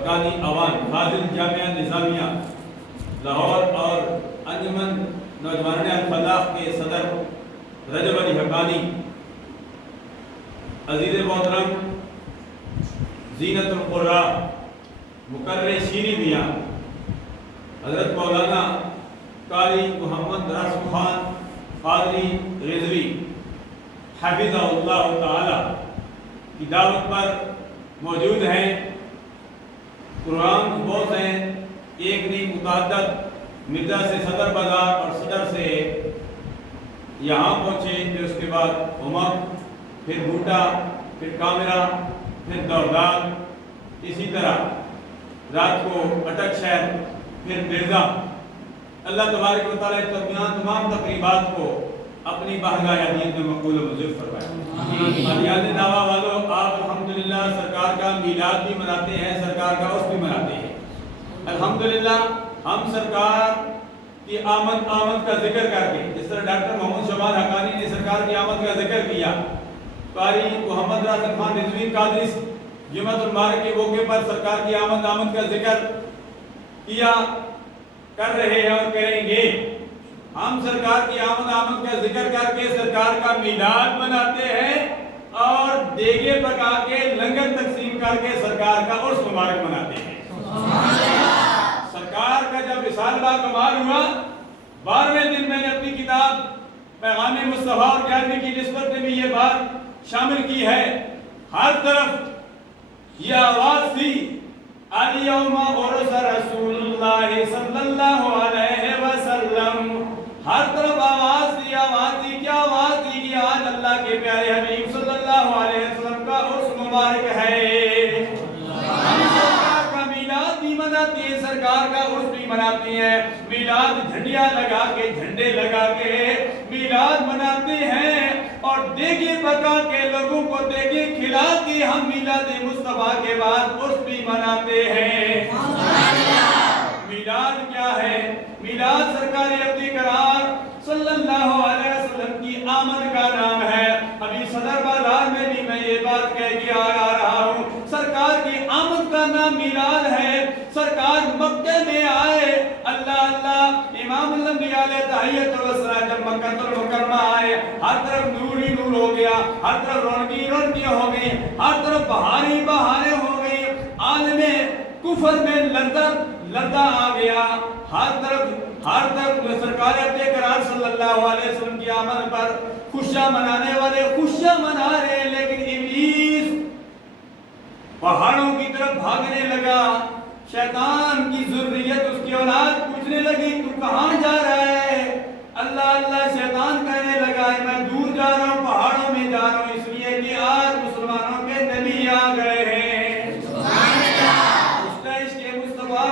حقانی عوان فاضل جامعہ نظامیہ لاہور اور انجمن نوجوانان الفلاح کے صدر رجب علی حقانی، عزیز محترم زینت القراء مقرر شیریں میاں حضرت مولانا قاری محمد راسم خان قادری رضوی حفظہ اللہ تعالی کی دعوت پر موجود ہیں۔ پروگرام بہت ہیں، ایک نہیں متعدد، مرزا سے صدر بازار اور صدر سے یہاں پہنچے، پھر اس کے بعد عمر، پھر بھوٹا، پھر کامرا، پھر دوردال، اسی طرح رات کو اٹک شہر، پھر مرزا۔ اللہ تبارک و تعالیٰ تمام تقریبات کو اپنی بارگاہ عظیم میں مقبول و منظور فرمائے۔ قادیان دعویٰ والوں، آپ الحمدللہ سرکار کا میلاد بھی مناتے ہیں، سرکار کا عرس بھی مناتے ہیں۔ الحمدللہ ہم سرکار کی آمد کا ذکر کر کے، جس طرح ڈاکٹر محمد شعبان حقانی نے سرکار کی آمد کا ذکر کیا، قاری محمد راسم خان رضوی قادری جمعۃ المبارک کے موقع پر سرکار کی آمد کا ذکر کیا، کر رہے ہیں اور کریں گے۔ ہم سرکار کی آمد کا ذکر کر کے سرکار کا میلاد مناتے ہیں اور دیگے پکا کے لنگر تقسیم کر کے سرکار کا عرس مبارک مناتے ہیں۔ سرکار کا جب وصال با کمال ہوا، 12ویں دن میں نے اپنی کتاب پیغام مصطفیٰ اور 11ویں کی نسبت میں بھی یہ بات شامل کی ہے۔ ہر طرف یہ آواز تھی، الیوم عرس رسول اللہ صلی اللہ علیہ وسلم۔ ہر طرف آواز تھی کیا آواز تھی کہ آج اللہ کے پیارے حبیب صلی اللہ علیہ وسلم کا عرس مبارک ہے۔ ہم سرکار کا میلاد بھی مناتے ہیں، سرکار کا عرس بھی مناتے ہیں۔ میلاد جھنڈیاں لگا کے، جھنڈے لگا کے میلاد مناتے ہیں اور دیگے پکا کے لوگوں کو دیگے کھلا کے ہم میلاد مصطفیٰ کے بعد عرس بھی مناتے ہیں۔ میلاد کیا ہے؟ میلاد سرکار ابدی قرار صلی اللہ علیہ وسلم کی آمد کا نام ہے۔ ابھی صدر بازار میں بھی میں یہ بات کہہ کے آ رہا ہوں، سرکار کی آمد کا نام میلاد ہے۔ سرکار مکہ میں آئے، اللہ امام الانبیاء علیہ تحیت وسلام جب مکہ المکرمہ آئے، ہر طرف نور ہی نور ہو گیا، ہر طرف رونقیں ہو گئی، ہر طرف بہاریں ہو گئی، عالم کفر میں لردہ آ گیا۔ ہر طرف سرکار ابدی قرار صلی اللہ علیہ وسلم کی آمد پر خوشیاں منانے والے خوشیاں منا رہے ہیں، لیکن ابلیس پہاڑوں کی طرف بھاگنے لگا۔ شیطان کی ذریت، اس کی اولاد پوچھنے لگی تو کہاں جا رہا ہے؟ اللہ شیطان کہنے لگا میں دور جا رہا ہوں، پہاڑوں میں جا رہا ہوں، اس لیے کہ آج مسلمانوں کے نبی آ گئے ہیں۔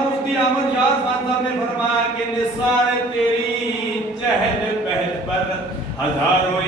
مفتی احمد یار خان صاحب نے فرمایا کہ نثار تیری چہل پہل پر ہزاروں